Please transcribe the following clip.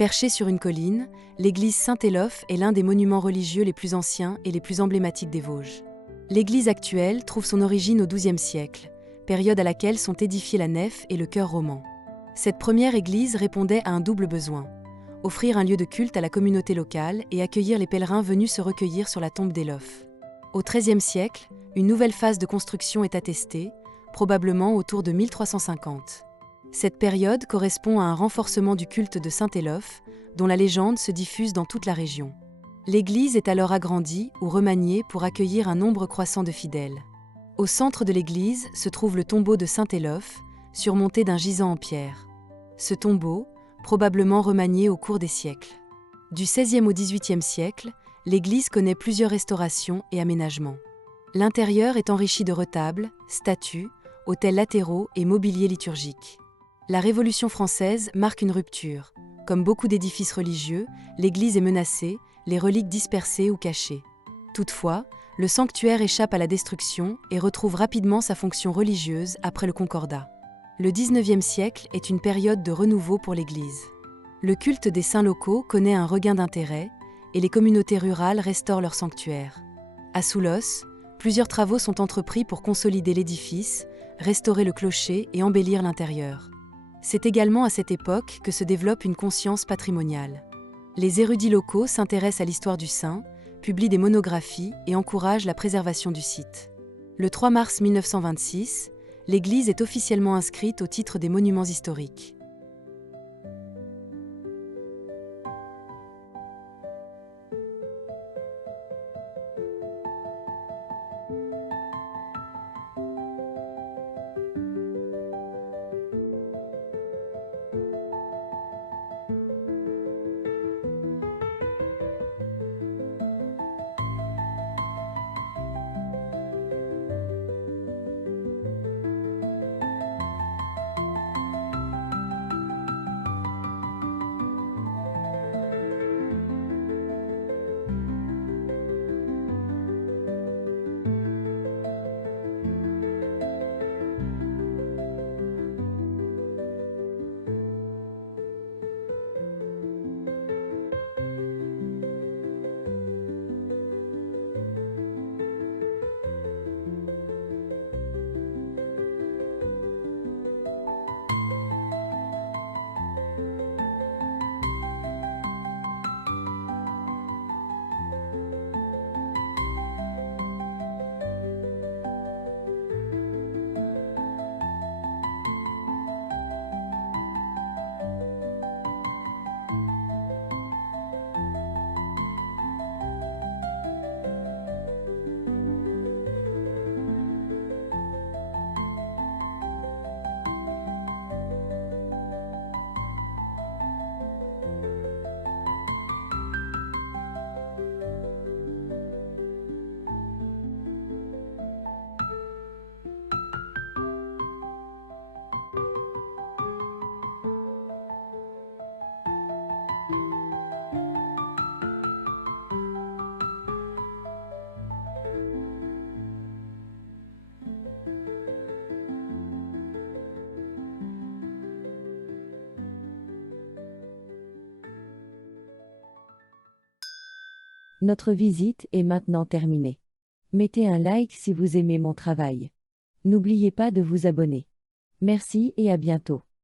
Perchée sur une colline, l'église Saint-Élophe est l'un des monuments religieux les plus anciens et les plus emblématiques des Vosges. L'église actuelle trouve son origine au XIIe siècle, période à laquelle sont édifiés la nef et le chœur roman. Cette première église répondait à un double besoin: offrir un lieu de culte à la communauté locale et accueillir les pèlerins venus se recueillir sur la tombe d'Élophe. Au XIIIe siècle, une nouvelle phase de construction est attestée, probablement autour de 1350. Cette période correspond à un renforcement du culte de Saint-Élophe, dont la légende se diffuse dans toute la région. L'église est alors agrandie ou remaniée pour accueillir un nombre croissant de fidèles. Au centre de l'église se trouve le tombeau de Saint-Élophe, surmonté d'un gisant en pierre. Ce tombeau, probablement remanié au cours des siècles. Du XVIe au XVIIIe siècle, l'église connaît plusieurs restaurations et aménagements. L'intérieur est enrichi de retables, statues, autels latéraux et mobilier liturgique. La Révolution française marque une rupture. Comme beaucoup d'édifices religieux, l'église est menacée, les reliques dispersées ou cachées. Toutefois, le sanctuaire échappe à la destruction et retrouve rapidement sa fonction religieuse après le Concordat. Le XIXe siècle est une période de renouveau pour l'église. Le culte des saints locaux connaît un regain d'intérêt et les communautés rurales restaurent leur sanctuaire. À Soulos, plusieurs travaux sont entrepris pour consolider l'édifice, restaurer le clocher et embellir l'intérieur. C'est également à cette époque que se développe une conscience patrimoniale. Les érudits locaux s'intéressent à l'histoire du saint, publient des monographies et encouragent la préservation du site. Le 3 mars 1926, l'église est officiellement inscrite au titre des monuments historiques. Notre visite est maintenant terminée. Mettez un like si vous aimez mon travail. N'oubliez pas de vous abonner. Merci et à bientôt.